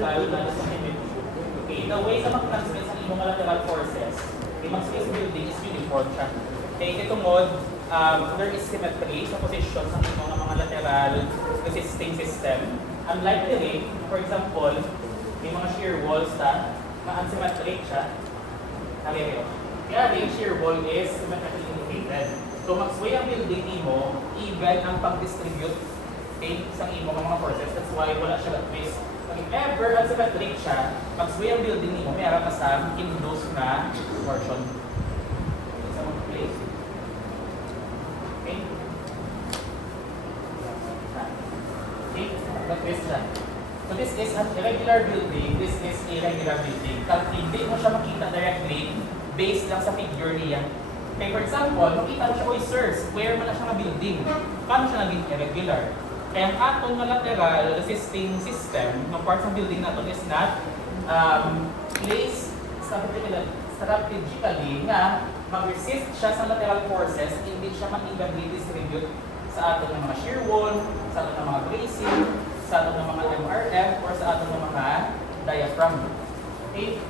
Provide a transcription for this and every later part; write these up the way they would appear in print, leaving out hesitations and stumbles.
vertical na symmetry. Okay, the way sa mag-transmit sa imong lateral forces, imong space building is uniform siya. Okay, ito mod, there is symmetry sa position sa imong mga lateral resisting system. Unlike the ring, for example, may mga shear walls na unsymmetric siya. Kaya yung shear wall is symmetrically located. So, mag-sway ang building mo, even ang pag-distribute sa imo mga forces. That's why wala siya twist. If ever unsymmetric siya, mag-sway ang building mo, may ka sa induced na torsion. Sa mga place. Okay? Okay? Mag-twist siya. So this is an irregular building, this is irregular building. Kasi hindi mo siya makita directly based lang sa figure niya. Okay, for example, makita mo siya, oy sir, square man na siya na building. Paano siya naging irregular? Kaya ang atong nga lateral resisting system ng parts ng building natin is not placed strategically na mag-resist siya sa lateral forces, hindi siya mag-evenly distribute sa atong mga shear wall, sa atong mga bracing, sa atong mga MRF, or sa atong mga diaphragm. Okay?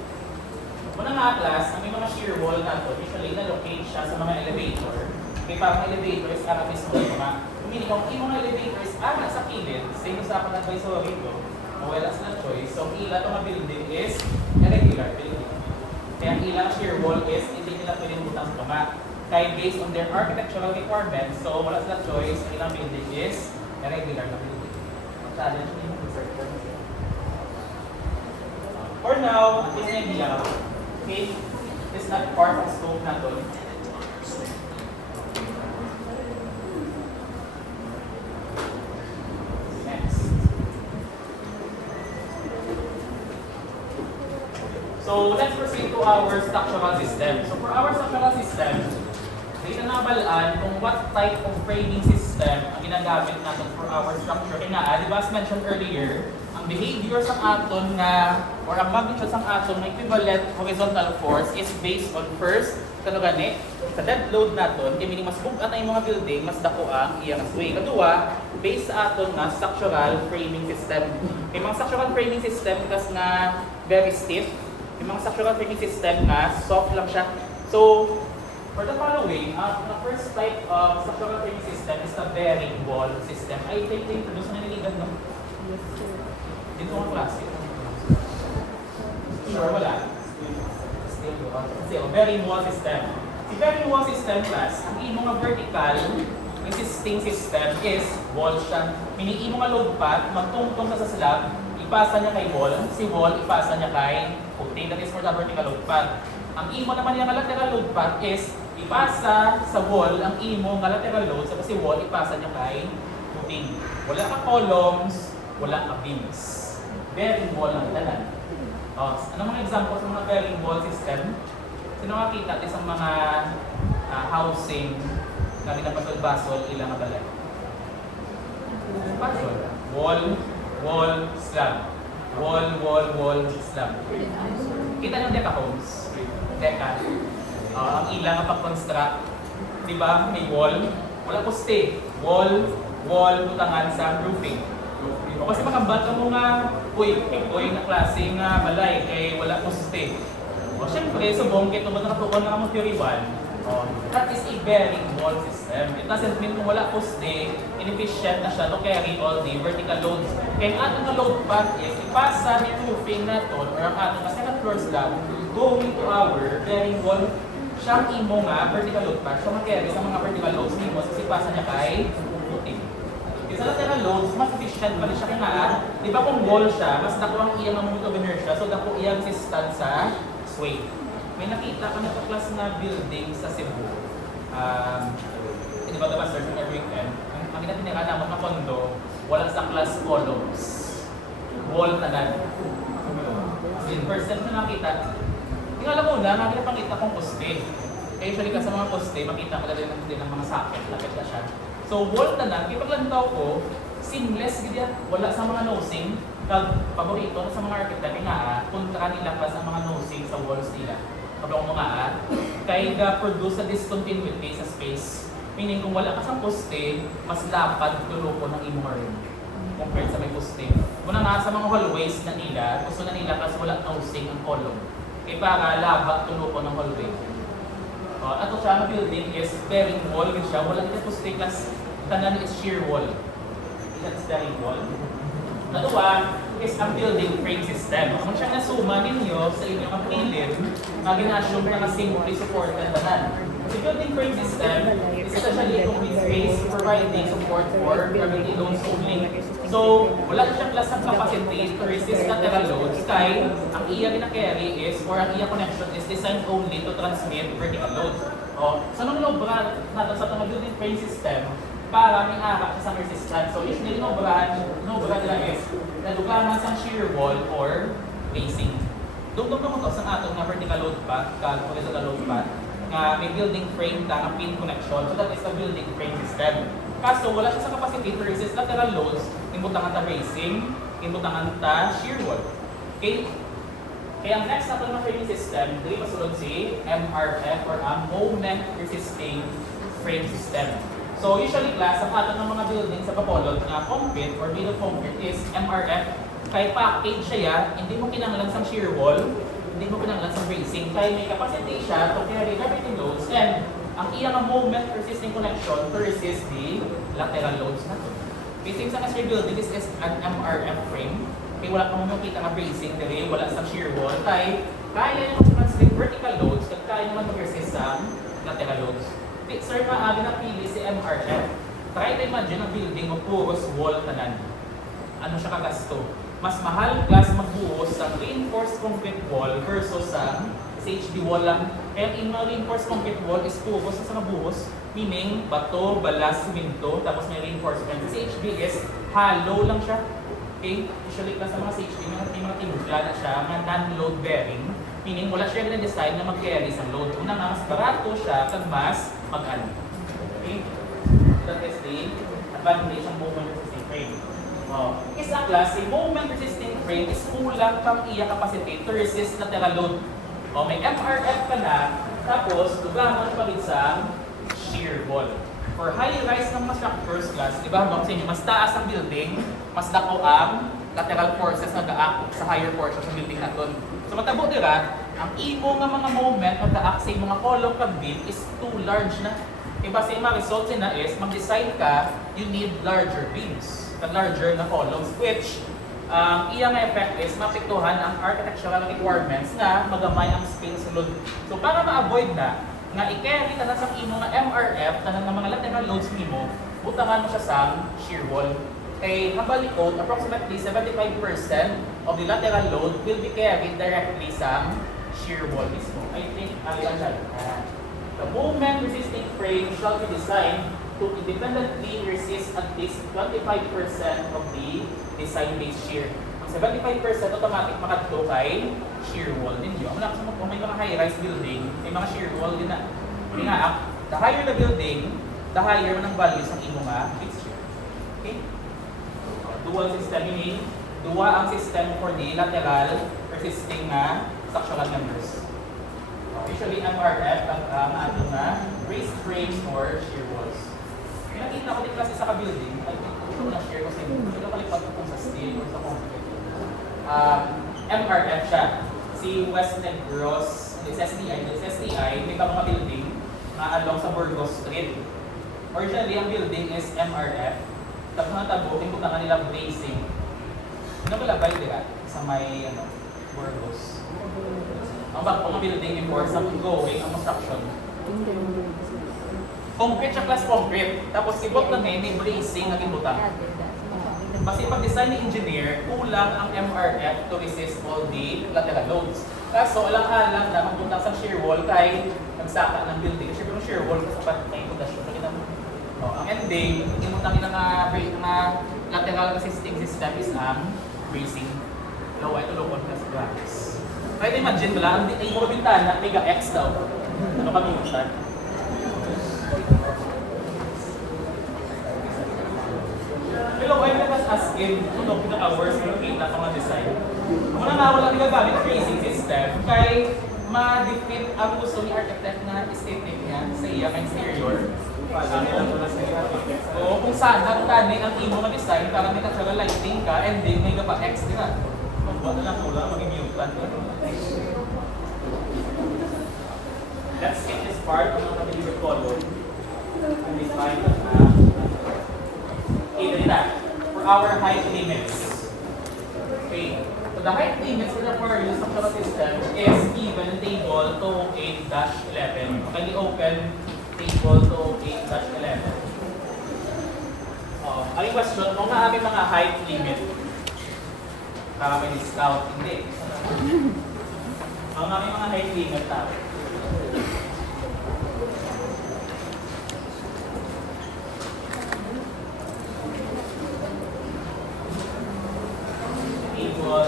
Muna nga class, ang mga shear wall nato, usually na-locate siya sa mga elevator. May parang elevators, ara mismo mga meaning kung yung mga elevators ara sa kilid, same sa akin advisory ko, wala sila choice. So, ang ila itong building is irregular building. Kaya ang ilang shear wall is hindi nila pwedeng butang tunga. Kaya based on their architectural requirements, so wala sila choice, ang ilang building is irregular na building. Challenge nyo yung research. For now, this idea, okay, is not part of scope natin. So let's proceed to our structural system. So for our structural system, dito na nabalaan kung what type of framing system ang ginagamit natin for our structure. Kaya di ba as mentioned earlier, ang behavior sa aton na, or ang magnitude sa aton na equivalent horizontal force is based on first, kano gani, sa dead load natin, kaya meaning mas bugat na yung mga building, mas dako ang iyang sway. Kadua, based sa aton na structural framing system. May mga structural framing system kasi na very stiff, yung mga structural framing system na soft lang siya. So, for the following, the first type of structural framing system is the bearing wall system. I think introduce na niligan, no? Yes, sir. Dito ang klase. Sure, wala. Kasi, bearing wall system. Si bearing wall system class, ang imong nga vertical resisting system is wall siya. Meaning, imong nga load path, magtungtong sa slab, ipasa niya kay wall, si wall, ipasa niya kay footing. That is for the vertical load path. Ang imo naman yung lateral load path is ipasa sa wall ang imo nga lateral load, sa kasi wall, ipasa niya kay footing. Wala ka columns, wala ka beams. Bearing wall ang tanan. Ano mga example sa mga bearing wall system? Sino makita natin sa mga housing na binapasol-basol ilang nga balay? Basol. Wall, slab. Wall, slab. Kita ng Deca homes. Deca. Ang ilang nga pag-construct. Diba? May wall. Wala poste. Wall, butangan sa roofing. O kasi makabata mo nga, uy na klase nga balay, kay wala poste. O syempre, subong, kaya tumot na katuon na mo theory 1. That is a bearing wall system. It doesn't mean kung wala poste, inefficient na siya to carry all the vertical loads. Kaya ang ating load path is, ipasa yung roofing na to, or ang ating second floor slab, going to our bearing wall, siyang imo nga vertical load path. So, mag-carry sa mga vertical loads nimo, so ipasa niya kay footing. Sa lateral loads, mas efficient pa rin siya kaya, di ba kung wall siya, mas dako ang iyang moment of inertia, so dako iyang resistance sa sway. May nakita kami sa class na building sa Cebu. Di ba diba sir, sa weekend, ang ginatinira naman na kondo, wala sa class columns. Wall tanan. In person na nakita, yung alam mo na, nakita kong poste. Kaya usually ka sa mga poste, makita ka din ng mga socket, lapit na siya. So, wall na lang, kaya paglantaw ko, seamless, ganyan, wala sa mga nosing, kag paborito sa mga architect nga, kontra nila pa sa mga nosing sa walls nila. Kabang mga kaya produce sa discontinuity sa space. Meaning, kung wala ka sa poste, mas lapad luluko ng imong rin. compared sa may posting. Muna nga sa mga hallways na nila, gusto na nila kasi wala housing ang column. Kaya para laba tulupo ng hallway. Ato siya ang building is bearing wall din siya. Wala kita posting class tanan is shear wall. That's bearing wall. Natuwa is ang building frame system. Kung siya nasuma ninyo sa inyong ang kilid, gina-assume na simply supported tanan. The building frame system is essentially a complete space providing support for gravity loads only. So, wala siyang class ng capacity to resist lateral loads kay ang iya gina-carry is or ang iya connection is designed only to transmit vertical loads. So, nung nobra natin sa mga building frame system, para may arak sa resistance. So, usually nobra nila is naduganan sa shear wall or basing. Dugtong mo to sa atong nga vertical load path, horizontal load path, nga may building frame ta ang pin connection. So that is the building frame system. Kaso wala siya sa capacity to resist lateral loads, imbutangan ta bracing, imbutangan ta shear wall. Okay? Kaya ang next natin na framing system, dili masulod si MRF or ang moment resisting frame system. So usually class, ang ato ng mga building sa Bacolod nga concrete or made of concrete is MRF. Kaya package siya, hindi mo kinanglan sa shear wall, hindi mo kinanglan sa bracing. Kaya may capacity siya to carry gravity loads and ang iyang moment resisting connection to resist the lateral loads na to. Basing sa shear building, this is an MRF frame. Kaya wala kang makita nga bracing diri, wala sa shear wall. Kaya yung translate vertical loads, kaya naman mag-resist sa lateral loads. Sir, maaari na pili si MRF. Try to imagine ang building o puros wall tanan. Ano siya kagasto? Mas mahal class magbuhos sa reinforced concrete wall versus sa HB wall lang. Kaya ang mga reinforced concrete wall is puros sa nabuhos, meaning bato, balas, siminto, tapos may reinforcement. Sa HB is hollow lang siya. Okay? Usually class sa mga HB, may mga timugla na siya, mga non-load bearing. Meaning wala siya na-design na mag-carry sa load. Una nga, mas barato siya kag mas mag-ano. Okay? That is the advantage ng moment resisting frame. Isa class, si moment resisting frame is kulang pang iya capacity to resist lateral load. May MRF ka na, tapos dugangan pa rin sa shear wall. For high-rise ng mga structures class, di ba hanggang sa inyo, mas taas ang building, mas dako ang lateral forces na gaak sa higher portion sa building na doon. So matabo dira, ang imo nga mga moment na gaak sa mga column kag beam is too large na. Iba sa mga results na is, mag-design ka, you need larger beams, larger na columns, which iyang effect is mapektuhan ang architectural requirements na magamay ang space load. So para ma-avoid na, nga i-carry na sa imo nga MRF, tanang mga lateral loads nimo, butangan mo siya sa shear wall. Kay habalikod, approximately 75% of the lateral load will be carried directly sa shear wall mismo. I think, ayan siya. The moment resisting frame shall be designed to independently resist at least 25% of the design-based shear. Ang 75% automatic makadto kay shear wall ninyo. Kung may mga high-rise building, may mga shear wall din na. Kaya nga, the higher the building, the higher ng values ng imo nga fixed shear. Okay? Dual system, meaning duwa ang system for the lateral resisting structural members. Usually MRF ang ato na raised frames or shear walls. May nakita ko din kasi sa ka-building, ay ito na share ko sa inyo, ito nakalipat ko kung sa steel or sa concrete. MRF siya. Si West Negros, SSDI, may mga building na along sa Burgos Street. Originally, ang building is MRF. Tapos natabo, imbutangan nila bracing. Ano ba labay dira sa may Burgos? Ang mga building before sa ongoing ang construction. Concrete siya class concrete. Tapos ibot na may bracing na imbutan. Kasi pag-design ni engineer, kulang ang MRF to resist all the lateral loads. Kaso alang-alang na magbutang sa shear wall kay nagsaka ng building. Kasi yung shear wall kasapat na imbutasyon. Ang ending, imutang nila nga lateral resisting system is ang bracing. Low ito low contrast graphics. Kahit imagine mo lang, ay mga bintana, mega X daw. Ano kami yung start? Hello, I'm not asking kung pinaka-worst yung kita pang design. Muna nga wala nagagamit bracing system, kaya ma-defeat ang gusto ni architect na aesthetic niya sa iyang exterior. Oo, kung sana tani ang imo nga design para may natural lighting ka and then may pa X dira. Kung wala lang wala maging mutant. Let's skip this part ng mga favorite color. And define the okay, dito for our height limits. Okay. So the height limits for the Fourier structural system is given in table 208-11. Can you open table 208-11? Ang question, kung nga aming mga height limit, para may discount, hindi. Ang aming mga height limit tao. Table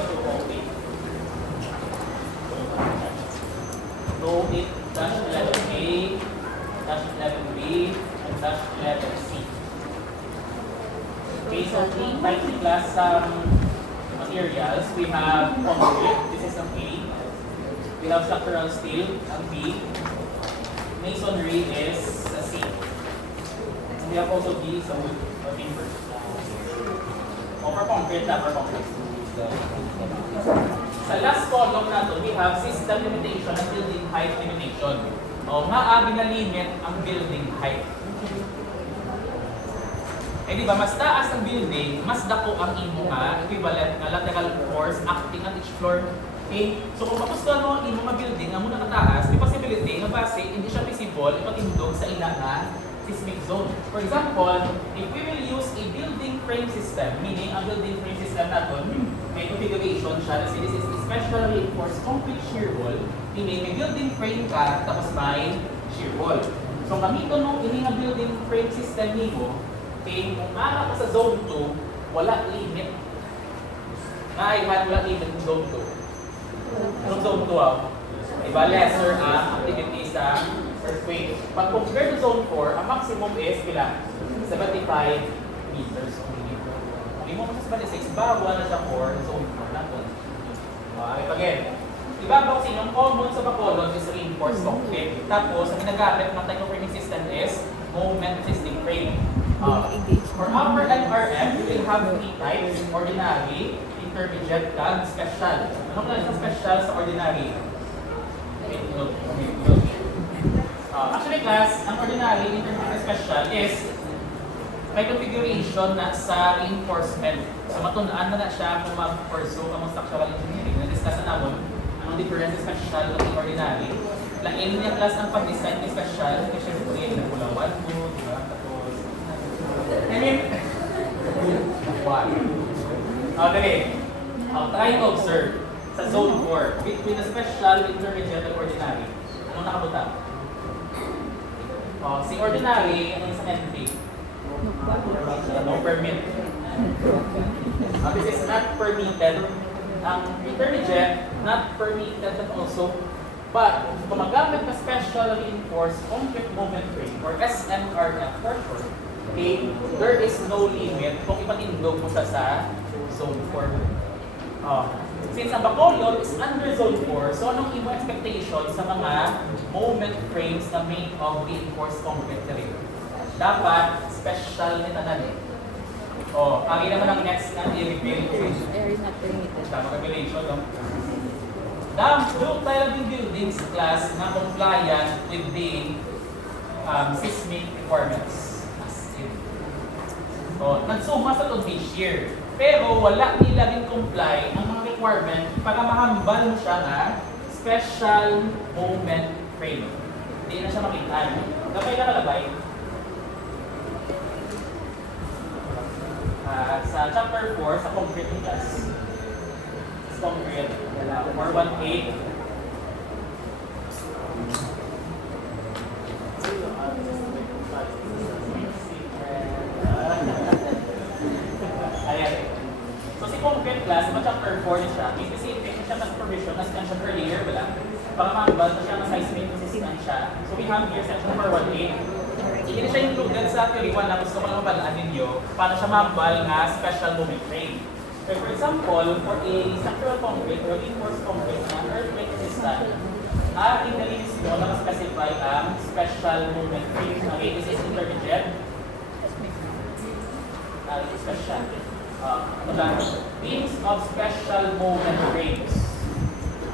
208-11A, -11B, and -11C. Okay, so three types of class materials. We have concrete, this is ang A. We have structural steel, ang B. Masonry is a C. And we have also B, so or timber. O for concrete, not for concrete. Sa last column na to, we have system limitation and building height limitation. O nga abi na limit ang building height. Eh di ba, mas taas ang building, mas dako ang imo nga equivalent nga lateral force acting at each floor. Okay? So kung mapustuhan mo ang imo nga building nga muna kataas, may possibility nga base hindi siya visible ipatindog sa ila nga seismic zone. For example, if we will use a building frame system, meaning ang building frame system natin, may configuration siya, kasi this is a special reinforced concrete shear wall, meaning may building frame ka, tapos may shear wall. So gamiton nung ini nga building frame system nimo, okay, kung ara ka sa zone 2, wala limit. Wala limit ng zone 2. Anong zone 2 Diba, lesser ang activity sa earthquake. Pag compared to zone 4, ang maximum is pila? 75 meters only. Kung mo sa 76, bawal na siya for zone 4 natin. Again, ibabaw kasi yung common sa Bacolod is reinforced concrete. Tapos, ang ginagamit ng type of framing system is moment resisting frame. For our NRF, we will have three types: ordinary, intermediate, and special. Ano pala isang special sa ordinary? Actually class, ang ordinary, intermediate, special is may configuration na sa reinforcement. So matunaan na siya kung mag-pursue ang structural engineering. Na-discuss na naman ang difference sa special at ordinary. Lain niya class ang pag-design ng special, kasi syempre nagpulawan mo, diba? Tapos, okay. Try to observe sa zone 4 between the special, intermediate, and ordinary. Anong nakabuta? Si ordinary, ano yung sa NP? No permit. This is not permitted. Ang intermediate, not permitted also. But, kung magamit na special reinforced concrete moment frame or SMRF for short, okay, there is no limit kung ipatindog mo sa zone 4. Since ang Bacolod is under zone 4, so anong imo expectation sa mga moment frames na made of reinforced concrete rin? Dapat special nito na rin. Ang naman ang next na i-rebuild. Area not permitted. Tama regulation, no? Ductile buildings class na compliant with the seismic requirements. Nagsuma sa itong this year. Pero wala nila din comply ang mga requirement para mahambal mo siya nga special moment frame. Hindi na siya makita. Gabay na kalabay. Sa chapter 4, sa concrete class. Sa concrete, 418. Ayan. So si concrete class, sa chapter 4 na siya, may specific na siya na supervision na mentioned earlier, wala? Para maambal na siya na seismic resistant siya. So we have here section 418. Hindi na siya included sa theory 1 na gusto ko lang mabalaan ninyo paano siya maambal nga special moment frame. So for example, for a structural concrete or reinforced concrete na earthquake resistant, nilinis mo na specify ang special movement frame. Okay, this is intermediate. Special. Ano lang? Beams of special movement frames.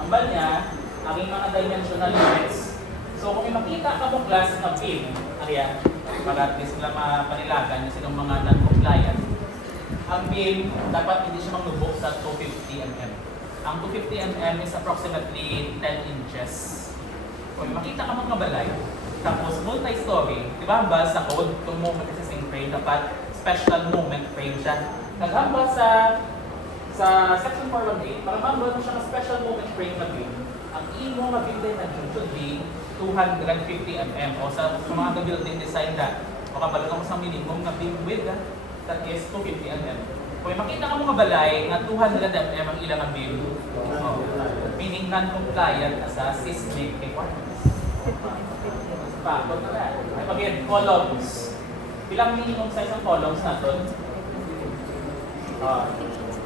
Ang bal niya, ang mga dimensional units. So kung may makita ka mong class na beam, ariya, para at least sila mapanilagan yung silang mga non-compliant, ang beam dapat hindi siya manglubog sa 250 mm. Ang 250 mm is approximately 10 inches. Kung may makita ka mong kabalay, tapos multi-story, di ba hambal sa code, kung movement assessing frame, dapat special movement frame siya. Naghambal sa section 418, para mahambal mo siya ng special movement frame na beam, ang imo na building na should be 250 mm o sa mga building design na makabalot mo sa minimum na beam width that is 250 mm. Kung may makita ka mga balay na 200 mm ang ilang beam, meaning non-compliant sa seismic requirements. Pagod na lang. Ay pag-in, columns. Ilang minimum size ang columns natin?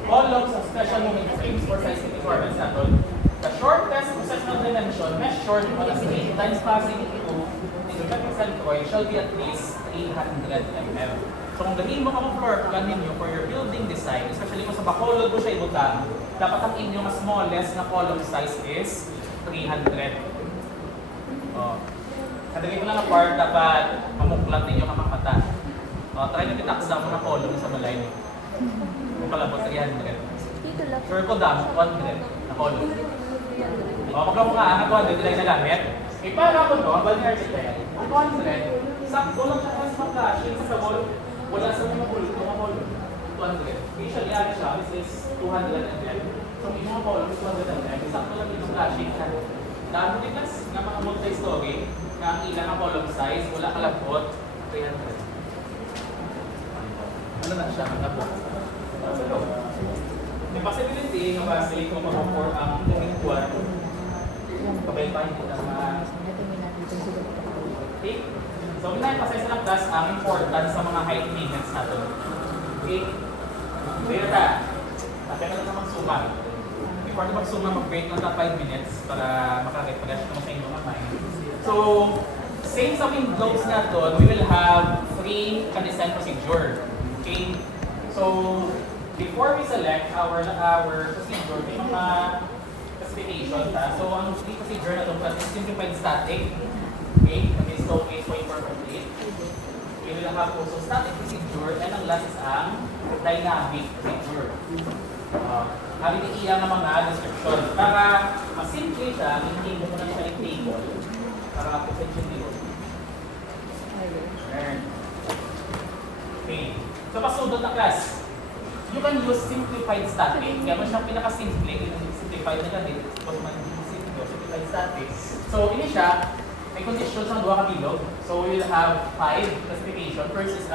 Columns of special movement frames for seismic requirements natin. The shortest concessional dimension measured on a straight line passing through the geometric centroid shall be at least 300 mm. So kung gahin mo ang floor plan ninyo for your building design, especially kung sa bacolod mo siya ibutang, dapat ang inyong smallest na column size is 300. Kadagay ko lang na part, dapat mamuklat ninyo ang mga mata. Try nyo itaksa mo na column sa balay niyo. Kung palabot 300. Sure ko dam, 100 na column. Magkamo nga, ang 200 nila yung nagamit. Para ako no, ang bal ni architect, ang 200, sakto lang siya mas mag-cashing sa wall. Wala sa mga bulot ng mga column. 200. Usually, ano siya, this is 200 mm. So, yung mga column is 200 mm. Sakto lang yung cashing siya. Dahil mo din na mga multi-story, na ang ilang ang column size, wala kalabot, 300. Ano na siya, ang labot? May possibility nga ba sa kung mag-form ang unit 1, pabay-bayin ko ng mga... Okay? So, pinay-pasay sa lang class ang importance sa mga height limits natin. Okay? Clear na. Tapos na lang mag-suma. Before na mag-suma, mag-break lang na 5 minutes para makarefresh naman sa inyong mind. So, same sa windows natin, we will have 3 design procedure. Okay? So, before we select our procedure, may mga classification ta. So, ang procedure na ito is simplified static. Okay? Okay, so 8.4.8. We will have also static procedure and ang last is ang dynamic procedure. Habit iya ng mga description. Para masimple siya, hindi mo muna siya yung table. Para ma-position dito. Okay. So, pasudot na class. You can use simplified static. Kaya mo siyang pinaka-simple, simplified na ganit. Simplified static. So, ini siya, may conditions ng 2 kabilog. So, we will have 5 classification. First is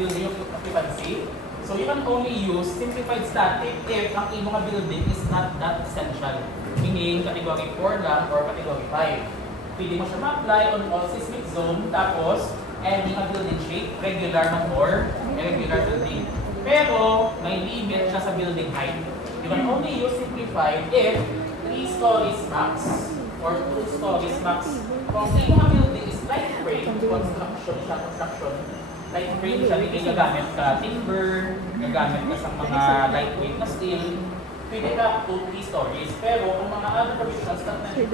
building occupancy. So, you can only use simplified static if ang imong building is not that essential. Meaning, category 4 lang or category 5. Pwede mo siya ma-apply on all seismic zone. Tapos, any building shape, regular man or irregular building. Pero, may limit siya sa building height. You can only use simplified if 3 stories max or 2 stories max. Kung ang building is light frame, construction, light frame siya, hindi gagamit ka timber, gagamit ka sa mga lightweight na steel, pwede ka 2-3 stories. Pero kung mga other provisions na 2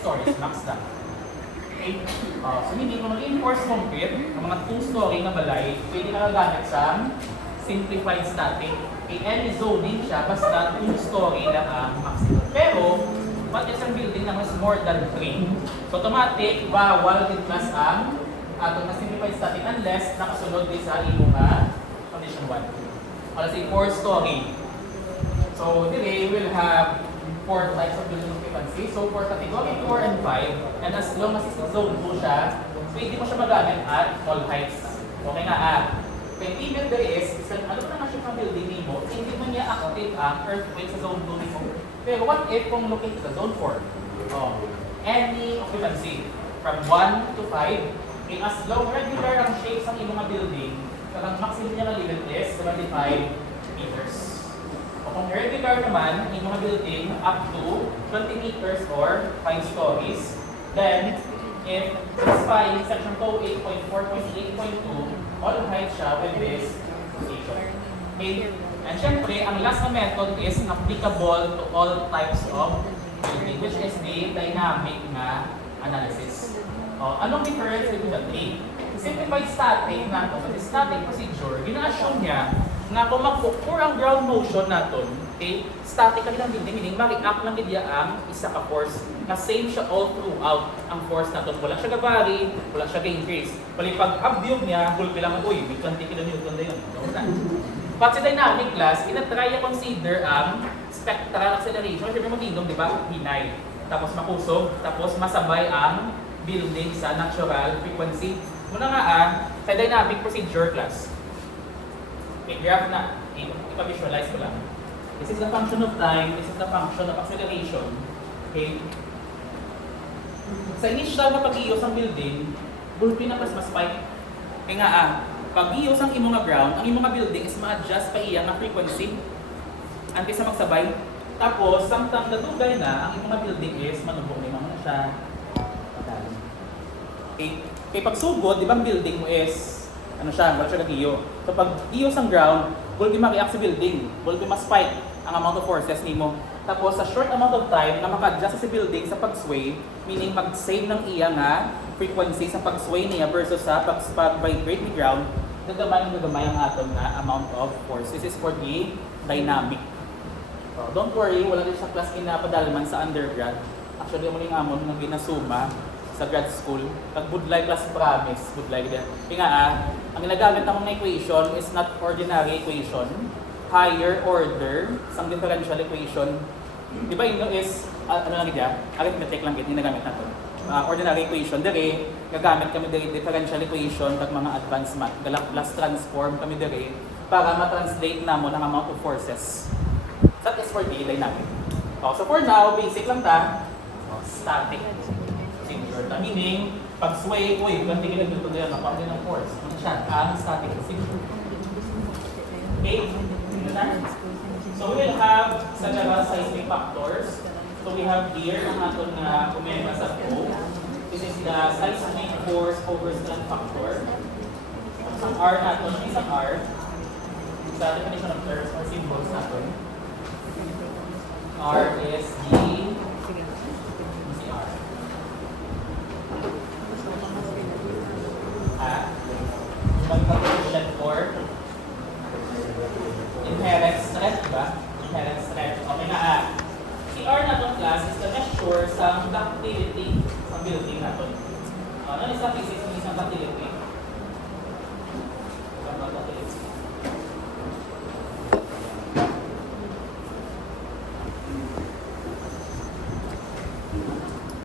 stories max lang. Okay? So hindi kung mag-enforce concrete, ang mga 2-story na balay, pwede na gagamit sa simplified static. Okay, any zoning siya, basta 2-story lang ang maximum. Pero, pag isang building na mas more than 3, so automatic, bawal din class ang atong na simplified static unless nakasunod din sa imong condition 1. Let's say 4-story. So today, we'll have 4 types of building occupancy. So for category 4 and 5, and as long as it's zone 2 siya, pwede mo siya magamit at all heights. Okay nga When even there is, ano pa naman siya pang building nimo, hindi mo niya active ang earthquake sa zone 2 nimo. Pero what if kung looking sa zone 4? Any occupancy from 1 to 5, okay, as long regular ang shapes ng imong building, ang maximum niya na limit is 75, Kung irregular naman, yung mga building up to 20 meters or 5 stories, then if satisfying section 208.4.8.2, all height siya with this position. Okay? And syempre, ang last na method is applicable to all types of building, which is the dynamic na analysis. Anong difference between the three? Simplified static na ito, kasi static procedure, gina-assume niya na kung mag-occur ang ground motion natin, okay, static ka lang building, meaning mag-react lang niya ang isa ka force na same siya all throughout ang force natin. Wala siya ka-vary, wala siya ka-increase. Pali pag-abdume niya, gulpi lang, uy, may 20 kN na yun. But sa dynamic class, ina-try consider ang spectral acceleration. Siyempre mag-inom, di ba? Hinay. Tapos makusog, tapos masabay ang building sa natural frequency. Muna nga sa dynamic procedure class. Okay, graph na. Ipa-visualize ko lang. This is the function of time, this is the function of acceleration. Okay? Sa initial na pag-ios ang building, gulpi na mas spike. Kaya nga pag-ios ang imong nga ground, ang imong nga building is ma-adjust pa iya nga frequency. Antes sa magsabay. Tapos, samtang natugay na, ang imong nga building is manubok na na siya. Okay? Kaya pag sugod, di ba ang building mo is, ano siya, wala siya nag-iyo. So pag iyo sa ground, will be ma-react sa building, will be ma-spike ang amount of forces nimo. Tapos sa short amount of time na maka-adjust sa building sa pag-sway, meaning mag-save ng iya nga frequency sa pag-sway niya versus sa pag-vibrate ni ground, gagamay ang atom na amount of force. This is for the dynamic. So, don't worry, wala din sa class kinapadalman sa undergrad. Actually, mo yung amon nang ginasuma sa grad school, pag-budlay plus promise, budlay din. Kaya nga ang ginagamit ng mga equation is not ordinary equation, higher order, isang differential equation. Di ba yun is, ano lang ito, arithmetic lang ito, ginagamit natin. Ordinary equation, dere, gagamit kami dere differential equation, pag mga advanced math, Laplace transform kami dere, para ma-translate na mo ng amount of forces. That is for the dynamic. So for now, basic lang ta, static. Meaning, pag sway, uy, ganti ka lang dito ngayon, napakagin ng force. Ano siya? Ang static procedure. Okay? So we will have several seismic factors. So we have here ang aton na kumema sa O. This is the seismic force over strand factor. Isang R natin, isang R. Sa definition of terms or symbols natin. R is the magpapagulad for inherent stress, diba? Inherent stress. Okay na si R na itong class is the measure sa ductility ng building na ito. Ano is the physics ng isang ductility? Isang ductility.